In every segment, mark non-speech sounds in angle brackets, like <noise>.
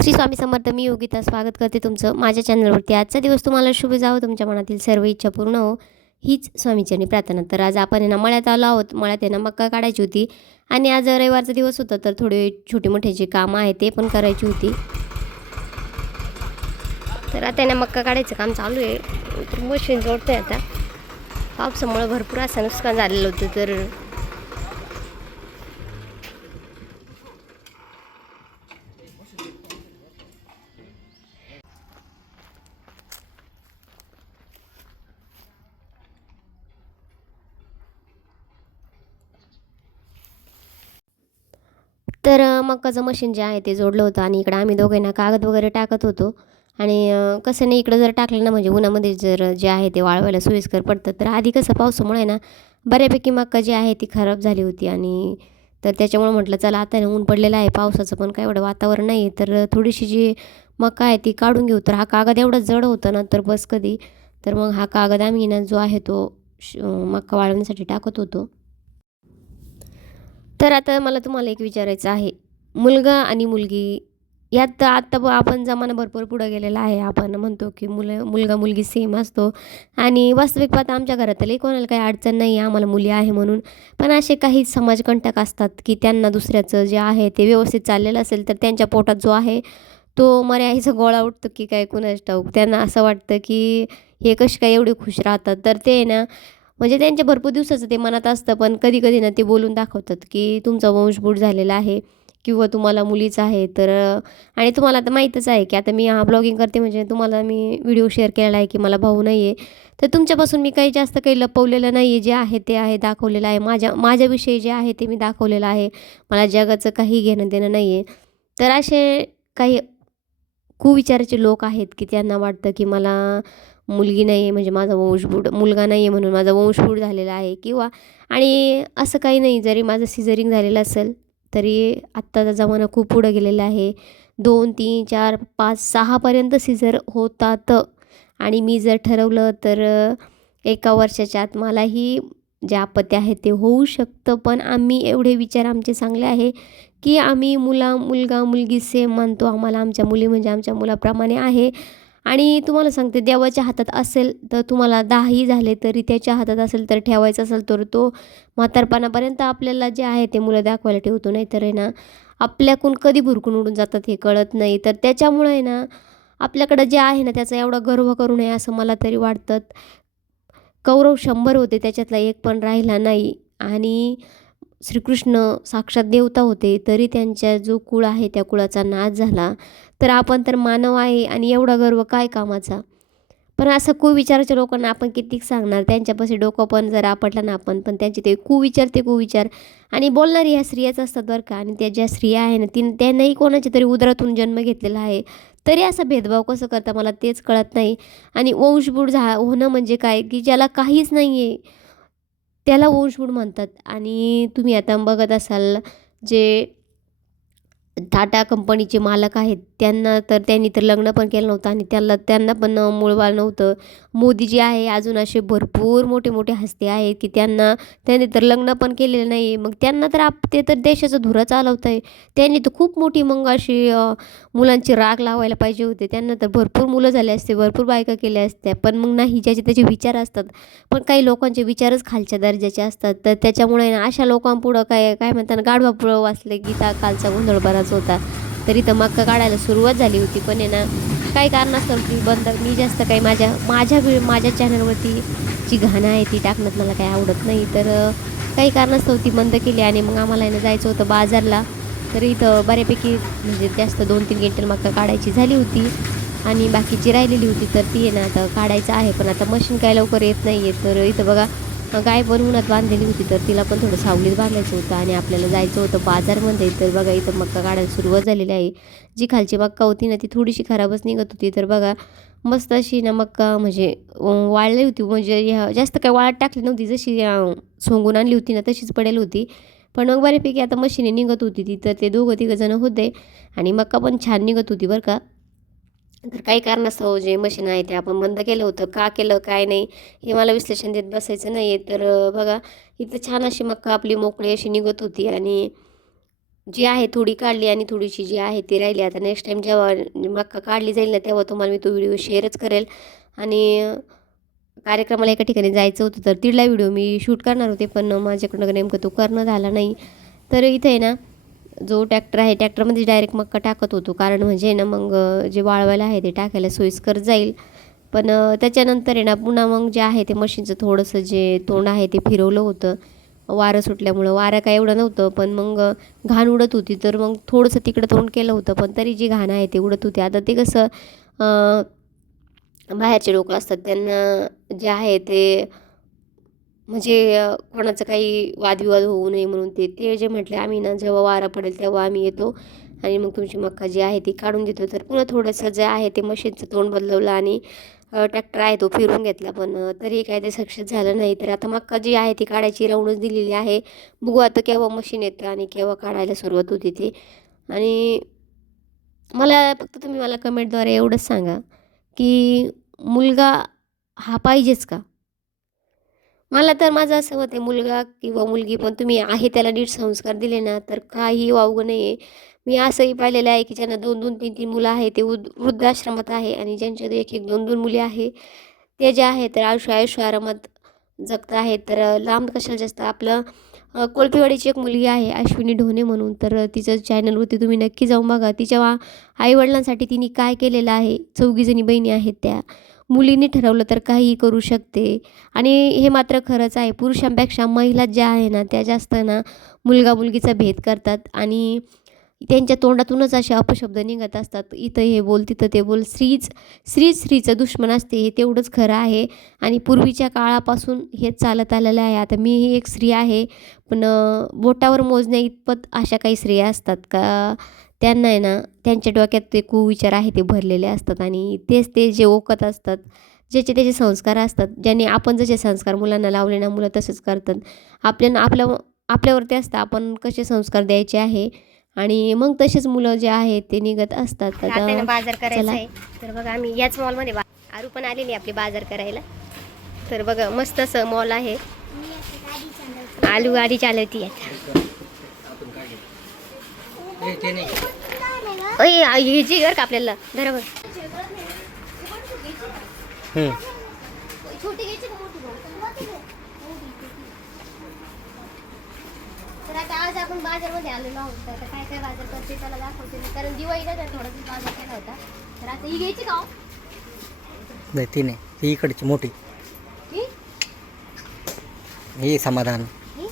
श्री स्वामी समर्थ मी योगिता स्वागत करते तुमचं माझ्या चॅनलवरती. आजचा दिवस तुम्हाला शुभ जावं तुमच्या मनातील सर्व इच्छा पूर्ण हो. हीच स्वामीचरणी प्रार्थना. तर आज आपण यांना ना मळ्यात आलो आहोत. मळ्यात यांना मक्का काढायची होती. आणि आज रविवारचा दिवस होता तर थोडे छोटे मोठे जे कामं आहे ते पण करायची होती. तर आता यांना मक्का काढायचं काम चालू आहे. तर मशीन जोडतोय आता. पावसामुळं भरपूर असं नुकसान झालेलं होतं तर तर मक्काचं मशीन जे आहे ते जोडलं होतं आणि इकडं आम्ही दोघांना कागद वगैरे टाकत होतो. आणि कसं नाही इकडं जर टाकलं ना म्हणजे उन्हामध्ये जर जे आहे ते वाळवायला सोयीस्कर पडतं तर आधी कसं पावसामुळे ना बऱ्यापैकी मक्का जी आहे ती खराब झाली होती. आणि तर त्याच्यामुळं म्हटलं चला आता ना ऊन पडलेलं आहे पावसाचं पण काय एवढं वातावरण नाही. तर थोडीशी जी मका आहे ती काढून घेऊ. तर हा कागद एवढा जड होता ना तर बस कधी. तर मग हा कागद आम्ही ना जो आहे तो श मक्का वाळवण्यासाठी टाकत होतो. तर आता मला तुम्हाला एक विचारायचं आहे. मुलगा आणि मुलगी यात आत्ता ब आपण जमाना भरपूर पुढं गेलेला आहे. आपण म्हणतो की मुलं मुलगा मुलगी सेम असतो. आणि वास्तविक पाहता आमच्या घरातली कोणाला काही अडचण नाही आहे आम्हाला मुली आहे म्हणून. पण असे काही समाजकंटक असतात की त्यांना दुसऱ्याचं जे आहे ते व्यवस्थित चाललेलं असेल तर त्यांच्या पोटात जो आहे तो मर्याईचा गोळा उठतो की काय कुणाच ठाऊक. त्यांना असं वाटतं की हे कसे काय एवढे खुश राहतात. तर ते ना म्हणजे त्यांच्या भरपूर दिवसाचं ते मनात असतं पण कधी कधी ना ते बोलून दाखवतात की तुमचा वंशबूट झालेला आहे किंवा तुम्हाला मुलीच आहे तर आणि तुम्हाला आता माहीतच आहे की आता मी हा ब्लॉगिंग करते म्हणजे तुम्हाला मी व्हिडिओ शेअर केलेला आहे की मला भाऊ नाही आहे तर तुमच्यापासून मी काही जास्त काही लपवलेलं नाही आहे जे आहे ते आहे दाखवलेलं आहे. माझ्या माझ्याविषयी जे आहे ते मी दाखवलेलं आहे. मला जगाचं काही घेणं देणं नाही आहे तर असे काही कुविचाराचे लोक आहेत की त्यांना वाटतं की मला मुलगी नाही आहे म्हणजे माझा वंशबूड मुलगा नाही आहे म्हणून माझा वंशबूड झालेला आहे किंवा आणि असं काही नाही जरी माझं सिझरिंग झालेलं असेल तरी आत्ताचा जमाना खूप पुढं गेलेला आहे. दोन तीन चार पाच सहापर्यंत सिझर होतात आणि मी जर ठरवलं तर एका वर्षाच्या आत मलाही जे आपत्ती आहे ते होऊ शकतं. पण आम्ही एवढे विचार आमचे चांगले आहे की आम्ही मुला मुलगा मुलगी सेम मानतो. आम्हाला आमच्या मुली म्हणजे आमच्या मुलाप्रमाणे आहे. आणि तुम्हाला सांगते देवाच्या हातात असेल तर तुम्हाला दहाही झाले तरी त्याच्या हातात असेल तर ठेवायचं असेल तर तो म्हातारपणापर्यंत आपल्याला जे आहे ते मुलं दाखवायला ठेवतो. नाही तर आहे ना आपल्याकडून कधी भुरकून उडून जातात हे कळत नाही. तर त्याच्यामुळे आहे ना आपल्याकडं जे आहे ना त्याचा एवढा गर्व करू नये असं मला तरी वाटतं. कौरव शंभर होते त्याच्यातला एक पण राहिला नाही. आणि श्रीकृष्ण साक्षात देवता होते तरी त्यांच्या जो कुळ आहे त्या कुळाचा नाश झाला. तर आपण तर मानव आहे आणि एवढा गर्व काय कामाचा? पण असं कुविचाराच्या लोकांना आपण कितीक सांगणार? त्यांच्यापाशी डोकं पण जर आपटलं ना आपण पण त्यांचे ते कुविचार ते कुविचार. आणि बोलणारी ह्या स्त्रियाच असतात बरं का आणि त्या ज्या स्त्रिया आहे ना ती त्यांनाही कोणाच्या तरी उदरातून जन्म घेतलेला आहे. तरी असा भेदभाव कसं करता? मला तेच कळत नाही. आणि वंशबूड झा होणं म्हणजे काय? की ज्याला काहीच नाही आहे त्याला वंशबूड म्हणतात. आणि तुम्ही आता बघत असाल जे टाटा कंपनीचे मालक आहेत. त्यांना तर त्यांनी तर लग्न पण केलं नव्हतं आणि त्याला त्यांना पण मूळबाळ नव्हतं. मोदीजी आहे अजून असे भरपूर मोठे मोठे हस्ते आहेत की त्यांना त्यांनी तर लग्न पण केलेलं नाही. मग त्यांना तर आप ते तर देशाचं धुरा चालवत आहे त्यांनी तर खूप मोठी मग अशी मुलांची राग लावायला पाहिजे होते. त्यांना तर भरपूर मुलं झाले असते भरपूर बायका केल्या असत्या. पण मग नाही ज्याचे त्याचे विचार असतात. पण काही लोकांचे विचारच खालच्या दर्जाचे असतात. तर त्याच्यामुळे ना अशा लोकांपुढं काय काय म्हणतात गाढवा पुढं वाचले गीता कालचा गोंधळ बराच होता. तरी तर मक्का काढायला सुरुवात झाली होती. पण आहे ना काही कारणास्तव ती बंद मी जास्त काही माझ्या माझ्या वेळ माझ्या चॅनलवरती जी घाणं आहे ती टाकण्यात मला काही आवडत नाही. तर काही कारणास्तव ती बंद केली आणि मग आम्हाला यानं ना जायचं होतं बाजारला. तर इथं बऱ्यापैकी म्हणजे जास्त दोन तीन क्विंटल मक्का काढायची झाली होती आणि बाकीची राहिलेली होती. तर ती आहे ना आता काढायचं आहे. पण आता मशीन काय लवकर येत नाही आहे तर इथं बघा गाय पण उन्हात बांधलेली होती तर तिला पण थोडं सावलीत बांधायचं होतं आणि आपल्याला जायचं होतं बाजारमध्ये. तर बघा इथं मक्का काढायला सुरुवात झालेली आहे. जी खालची मक्का होती ना ती थोडीशी खराबच निघत होती. तर बघा मस्त अशी ना मक्का म्हणजे वाळली होती. म्हणजे ह्या जास्त काही वाळत टाकली नव्हती. जशी सोंगून आणली होती ना तशीच पडेल होती. पण मग बऱ्यापैकी आता मशीने निघत होती ती. तर ते दोघं तिघं जणं होते आणि मक्का पण छान निघत होती बरं का. तर काही कारणास्तव जे मशीन आहे ते आपण बंद केलं होतं. का केलं काय नाही हे मला विश्लेषण देत बसायचं नाही आहे तर बघा इथं छान अशी मक्का आपली मोकळी अशी निघत होती आणि जी आहे थोडी काढली आणि थोडीशी जी आहे ती राहिली. आता नेक्स्ट टाईम जेव्हा मक्का काढली जाईल ना तेव्हा तुम्हाला मी तो व्हिडिओ शेअरच करेल. आणि कार्यक्रमाला एका ठिकाणी जायचं होतं तर तिथला व्हिडिओ मी शूट करणार होते पण माझ्याकडनं नेमकं तो करणं झाला नाही. तर इथे आहे ना जो ट्रॅक्टर आहे ट्रॅक्टरमध्ये डायरेक्ट मक्का टाकत होतो. कारण म्हणजे ना मग जे वाळवायला आहे ते टाकायला सोयीस्कर जाईल. पण त्याच्यानंतर आहे ना पुन्हा मग जे आहे ते मशीनचं थोडंसं जे तोंड आहे ते फिरवलं होतं. वारं सुटल्यामुळं. वारं काय एवढं नव्हतं पण मग घाण उडत होती. तर मग थोडंसं तिकडं तोंड केलं होतं पण तरी जी घाण आहे ते उडत होती. आता ते कसं बाहेरचे लोक असतात त्यांना जे आहे ते म्हणजे कोणाचं काही वादविवाद होऊ नये म्हणून ते ते जे म्हटले आम्ही ना जेव्हा वारा पडेल तेव्हा आम्ही येतो आणि मग तुमची मक्का जी आहे ती काढून देतो. तर पुन्हा थोडंसं जे आहे ते मशीनचं तोंड बदलवलं आणि ट्रॅक्टर आहे तो फिरून घेतला. पण तरी काय ते सक्सेस झालं नाही. तर आता मक्का जी आहे ती काढायची राऊंडच दिलेली आहे. बघू आता केव्हा मशीन येतं आणि केव्हा काढायला सुरुवात होती ती. आणि मला फक्त तुम्ही मला कमेंटद्वारे एवढंच सांगा की मुलगा हा पाहिजेच का? मला तर माझं असं मत आहे मुलगा किंवा मुलगी पण तुम्ही आहे त्याला नीट संस्कार दिले ना तर काही वावगं नाही आहे मी असंही पाहिलेलं आहे की ज्यांना दोन दोन तीन तीन मुलं आहे ते वृद्धाश्रमात आहे आणि ज्यांच्या एक एक दोन दोन मुली आहे ते जे आहे तर आयुष्य आयुष्य आरामात जगत आहेत. तर लांब कशाला जास्त आपलं कोळकेवाडीची एक मुलगी आहे अश्विनी ढोणे म्हणून. तर तिचं चॅनलवरती तुम्ही नक्की जाऊन बघा. तिच्या आईवडिलांसाठी तिने काय केलेलं आहे? चौघीजणी बहिणी आहेत त्या. मुलीने ठरवलं तर काहीही करू शकते. आणि हे मात्र खरंच आहे. पुरुषांपेक्षा महिला ज्या आहे ना त्या जास्त ना मुलगा मुलगीचा भेद करतात. आणि त्यांच्या तोंडातूनच असे अपशब्द निघत असतात. इथं हे बोल तिथं ते बोल. स्त्रीच स्त्री स्त्रीचं दुश्मन असते हे तेवढंच खरं आहे. आणि पूर्वीच्या काळापासून हे चालत आलेलं आहे. आता मी ही एक स्त्री आहे. पण बोटावर मोजण्या इतपत अशा काही स्त्रिया असतात का? त्यांना आहे ना त्यांच्या डोक्यात ते कुविचार आहे ते भरलेले असतात आणि तेच ते जे ओकत असतात ज्याचे त्याचे संस्कार असतात ज्याने आपण जसे संस्कार मुलांना लावले ना मुलं तसेच करतात. आपल्याला आपल्या आपल्यावरती असतं आपण कसे संस्कार द्यायचे आहे आणि मग तसेच मुलं जे आहेत ते निघत असतात. बाजार करायचा. आहे. तर बघा आम्ही याच मॉलमध्ये आरू पण आलेली आपली बाजार करायला. तर बघा मस्त असं मॉल आहे. आलू गाडी चालवती ह्याची घर का आपल्याला तर आता आज आपण बाजारमध्ये आलेलो आहोत तर आता काय काय बाजार करते त्याला दाखवते. कारण दिवाळीला तर थोडासा बाजार केला होता. तर आता ही घ्यायची का हो? नाही ती नाही. ही इकडची मोठी? ही समाधान ही?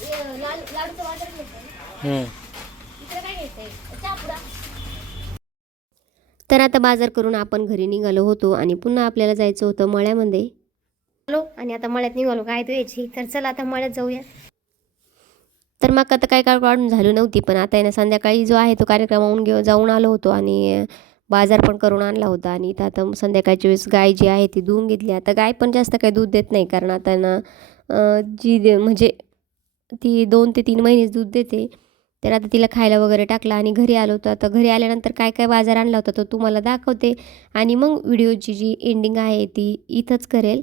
हे लाडू लाडूचा बाजार घ्यायचा हम्म. इकडे काय घ्यायचंय चापुडा तर आता बाजार करून आपण घरी निघालो होतो आणि पुन्हा आपल्याला जायचं होतं मळ्यामध्ये. आलो आणि आता मळ्यात निघालो. काय तू यायची? तर चला आता मळ्यात जाऊया. तर मग आता काय काळ काढून झाली नव्हती पण आता ना संध्याकाळी जो आहे तो कार्यक्रमाहून घेऊन जाऊन आलो होतो आणि बाजार पण करून आणला होता. आणि इथं आता संध्याकाळच्या वेळेस गाय जी आहे ती धुवून घेतली. आता गाय पण जास्त काही दूध देत नाही कारण आता ना जी दे म्हणजे ती दोन ते तीन महिनेच दूध देते. तर आता तिला खायला वगैरे टाकलं आणि घरी आलो होतो. आता घरी आल्यानंतर काय काय बाजार आणला होता तो तुम्हाला दाखवते. आणि मग व्हिडिओची जी एंडिंग आहे ती इथंच करेल.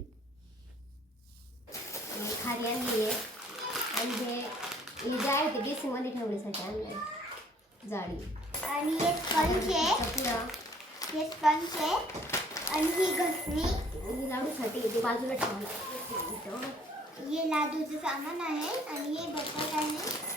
खाली आणली आहे. आणि हे हे जे आहे ते बेसिंगमध्ये ठेवण्यासाठी आणलं आहे. जाळी. आणि हे स्पंज आहे. चपुडा हे स्पंज आहे. आणि ही घसणी. ही लाडूसाठी आहे, ते बाजूला ठेवलं हे लादूचं सामान आहे. आणि हे बटर आहे.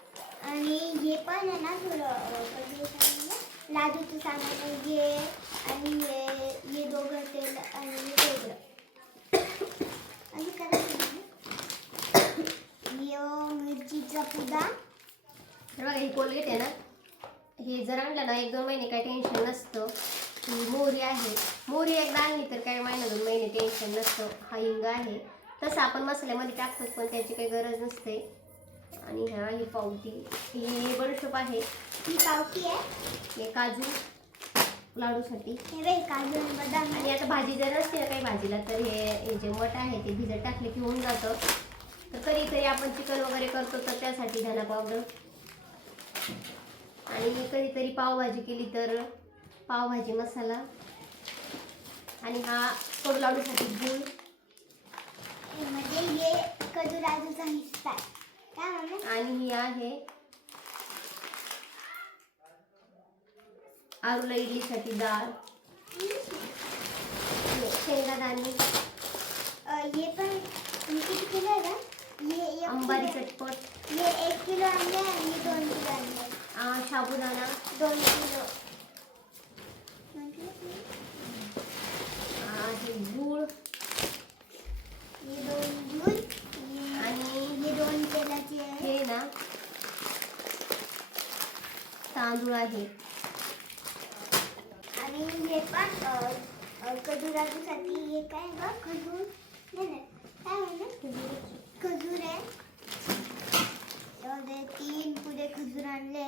आणि हे पण आहे ना थोडं लाजूचं सामान आहे हे आणि हे हे दोघं तेल आणि हे वेगळं आणि करायचं हे मिरचीचा पुदा तर बघा ही कोलगेट आहे ना? हे जर आणलं ना एक दोन महिने काही टेन्शन नसतं. ही मोहरी आहे. मोहरी एकदा आणली तर काही महिना दोन महिने टेन्शन नसतं. हा हिंग आहे. तसं आपण मसाल्यामध्ये टाकतो पण त्याची काही गरज नसते. आणि हा ही पावती ही बडीशोप आहे. ही पावती आहे. हे काजू लाडूसाठी. हे काजू आणि बदाम. आणि आता भाजी जर असते ना काही भाजीला तर हे हे जे मट आहे ते भिजत टाकले की होऊन जातं. तर कधीतरी आपण चिकन वगैरे करतो तर त्यासाठी धना पावडर आणि कधीतरी पावभाजी केली तर पावभाजी मसाला. आणि हा कडू लाडूसाठी गूळ. म्हणजे हे खजुराजूचा हिस्सा आहे. आणि ही आहे आरूला इडलीसाठी डाळ शेंगादाणी हे पण किती किलो आहे का एक अंबारी चटपट। हे एक किलो आणले आणि दोन किलो आणले आ, साबुदाणा दोन किलो। दोन किलो? आहे गूळ तांदूळ आहे. आणि हे पण अ, अ, खजुराजूसाठी हे काय ग खजूर. काय म्हणलं खजूर आहे. तीन पुढे खजूर आणले.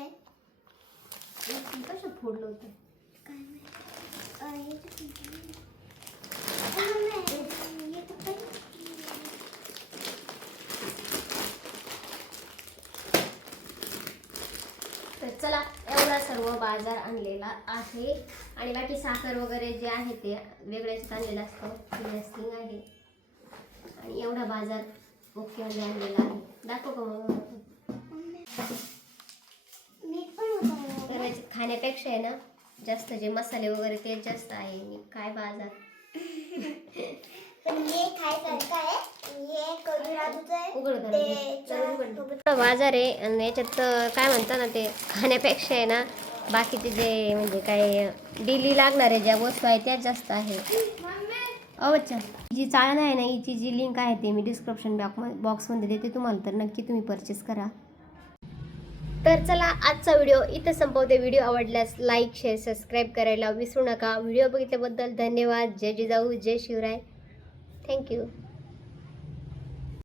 कसं फोडलं होतं? काय माहिती अ, हे तर कोणतं नाही. अ, मम्मी, हे तर पण- तर चला एवढा सर्व बाजार आणलेला आहे. आणि बाकी साखर वगैरे जे आहे ते वेगळ्याच आणलेलं असतं गॅस्टिंग आहे. आणि एवढा बाजार ओके आणलेला आहे. दाखव का मग? खाण्यापेक्षा आहे ना जास्त जे मसाले वगैरे ते जास्त आहे. काय बाजार? <laughs> बाजार आहे आणि याच्यात काय म्हणतात ना ते खाण्यापेक्षा आहे ना बाकीचे जे म्हणजे काय डेली लागणारे ज्या वस्तू आहेत त्याच जास्त आहे. अच्छा जी चाळण आहे ना हिची जी लिंक आहे ते मी डिस्क्रिप्शन बॉक बॉक्समध्ये देते तुम्हाला तर नक्की तुम्ही परचेस करा. तर चला आजचा व्हिडिओ इथं संपवते. व्हिडिओ आवडल्यास लाईक शेअर सबस्क्राईब करायला विसरू नका. व्हिडिओ बघितल्याबद्दल धन्यवाद. जय जिजाऊ जय शिवराय. Thank you